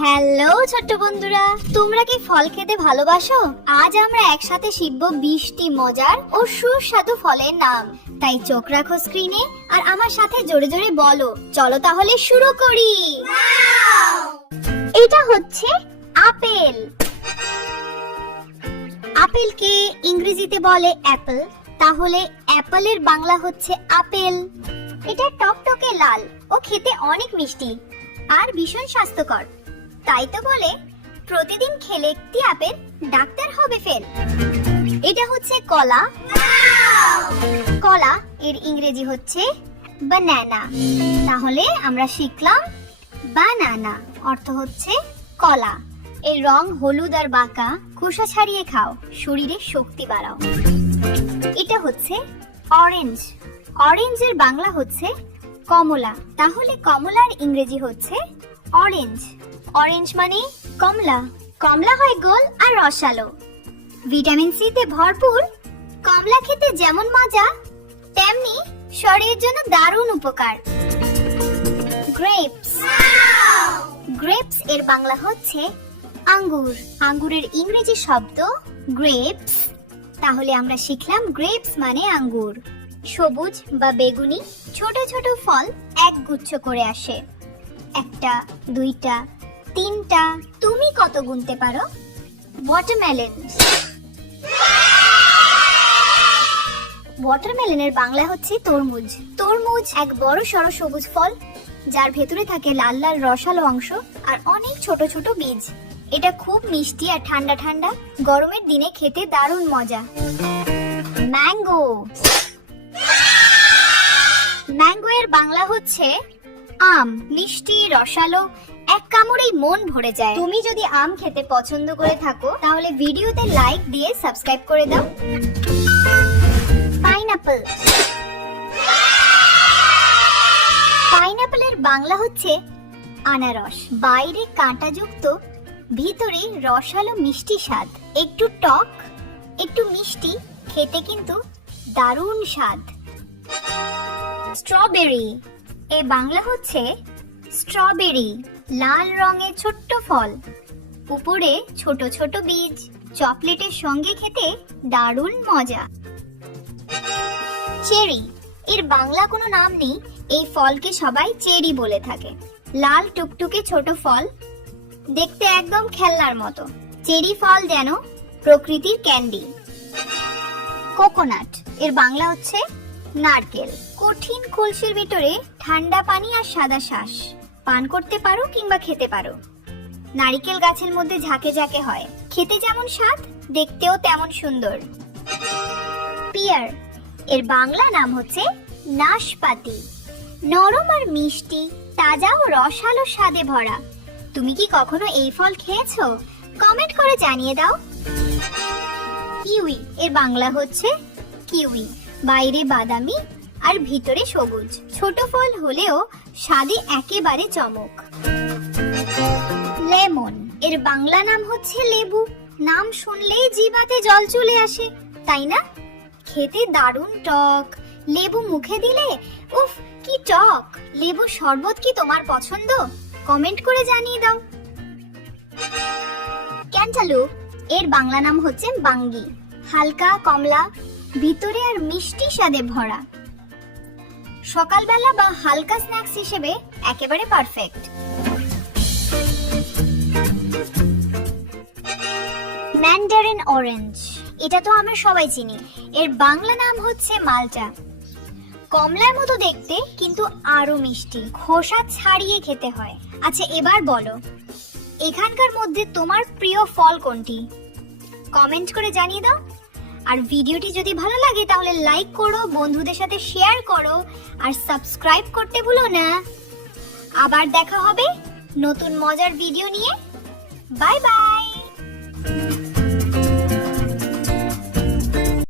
Hello ছোট্ট বন্ধুরা, তোমরা কি ফল খেতে ভালোবাসো? আজ আমরা একসাথে শিখব 20টি মজার ও সুস্বাদু ফলের নাম। তাই চোখ রাখো স্ক্রিনে আর আমার সাথে জোরে জোরে বলো। চলো তাহলে শুরু করি। এটা হচ্ছে আপেল। আপেলকে ইংরেজিতে বলে অ্যাপল, তাহলে অ্যাপলের বাংলা হচ্ছে আপেল। এটা টকটকে লাল ও খেতে অনেক মিষ্টি আর ভীষণ স্বাস্থ্যকর। তাই তো বলে প্রতিদিন খেলে একটি আপেল ডাক্তার হবে ফেল। এটা হচ্ছে কলা। কলা এর ইংরেজি হচ্ছে বানানা, তাহলে আমরা শিখলাম বানানা অর্থ হচ্ছে কলা। এর রং হলুদ আর বাঁকা, খোসা ছাড়িয়ে খাও, শরীরে শক্তি বাড়াও। এটা হচ্ছে অরেঞ্জ। অরেঞ্জের বাংলা হচ্ছে কমলা, তাহলে কমলার ইংরেজি হচ্ছে অরেঞ্জ। অরেঞ্জ মানে কমলা। কমলা হয় গোল আর রসালো, ভিটামিন সি তে ভরপুর। কমলা খেতে যেমন মজা, তেমনি শরীরের জন্য দারুণ উপকার। গ্রেপস। গ্রেপস এর বাংলা হচ্ছে আঙ্গুর। আঙ্গুরের ইংরেজি শব্দ গ্রেপস, তাহলে আমরা শিখলাম গ্রেপস মানে আঙ্গুর। সবুজ বা বেগুনি ছোট ছোট ফল এক গুচ্ছ করে আসে। একটা, দুইটা, তিনটা, তুমি কত গুনতে পারো? ওয়াটারমেলন। ওয়াটারমেলনের বাংলা হচ্ছে তরমুজ। তরমুজ এক বড় সড়ো সবুজ ফল, যার ভেতরে থাকে লাল লাল রসালো অংশ আর অনেক ছোট ছোট বীজ। এটা খুব মিষ্টি আর ঠান্ডা ঠান্ডা, গরমের দিনে খেতে দারুণ মজা। ম্যাঙ্গো। ম্যাঙ্গো এর বাংলা হচ্ছে আম। মিষ্টি রসালো, এক কামড়েই মন ভরে যায়। তুমি যদি আম খেতে পছন্দ করে থাকো তাহলে ভিডিওতে লাইক দিয়ে সাবস্ক্রাইব করে দাও। পাইনাপল। পাইনাপলের বাংলা হচ্ছে আনারস। বাইরে কাঁটাযুক্ত, ভিতরে রসালো মিষ্টি স্বাদ। একটু টক, একটু মিষ্টি, খেতে কিন্তু দারুণ স্বাদ। স্ট্রবেরি। এ বাংলা হচ্ছে স্ট্রবেরি। লাল রঙের ছোট্ট ফল, উপরে ছোট ছোট বীজ, চকলেটের সঙ্গে খেতে দারুণ মজা। চেরি। এর বাংলা কোনো নাম নেই, এই ফলকে সবাই চেরি বলে থাকে। লাল টুকটুকে ছোট ফল, দেখতে একদম খেলনার মতো। চেরি ফল যেন প্রকৃতির ক্যান্ডি। কোকোনাট। এর বাংলা হচ্ছে নারকেল। কঠিন কলসির ভিতরে ঠান্ডা পানি আর সাদা শ্বাস। পান করতে পারো কিংবা খেতে পারো। নারকেল গাছের মধ্যে ঝাঁকে ঝাঁকে হয়, খেতে যেমন স্বাদ দেখতেও তেমন সুন্দর। পিয়ার। এর বাংলা নাম হচ্ছে নাশপাতি। নরম আর মিষ্টি, তাজা ও রসালো স্বাদে ভরা। তুমি কি কখনো এই ফল খেয়েছো? কমেন্ট করে জানিয়ে দাও। কিউই। এর বাংলা হচ্ছে কিউই। বাইরে বাদামি আর ভিতরে সবুজ। ছোট ফল হলেও স্বাদে একেবারে চমক। লেমন। এর বাংলা নাম হচ্ছে লেবু। নাম শুনলেই জিভাতে জল চলে আসে, তাই না? খেতে দারুণ টক। লেবু মুখে দিলে উফ কি টক। লেবু শরবত কি তোমার পছন্দ? কমেন্ট করে জানিয়ে দাও। ক্যান্টালুপ। এর বাংলা নাম হচ্ছে বাঙ্গি। হালকা কমলা, ভিতরে আর মিষ্টি স্বাদে ভরা। সকালবেলা বা হালকা স্ন্যাক্স হিসেবে একেবারে পারফেক্ট। Mandarin orange. এটা তো আমরা সবাই চিনি। এর বাংলা নাম হচ্ছে মালটা। কমলার মতো দেখতে কিন্তু আরো মিষ্টি, খোসা ছাড়িয়ে খেতে হয়। আচ্ছা এবার বলো, এখানকার মধ্যে তোমার প্রিয় ফল কোনটি? কমেন্ট করে জানিয়ে দাও। আর ভিডিওটি যদি ভালো লাগে তাহলে লাইক করো, বন্ধুদের সাথে শেয়ার করো আর সাবস্ক্রাইব করতে ভুলো না। আবার দেখা হবে নতুন মজার ভিডিও নিয়ে। Bye bye.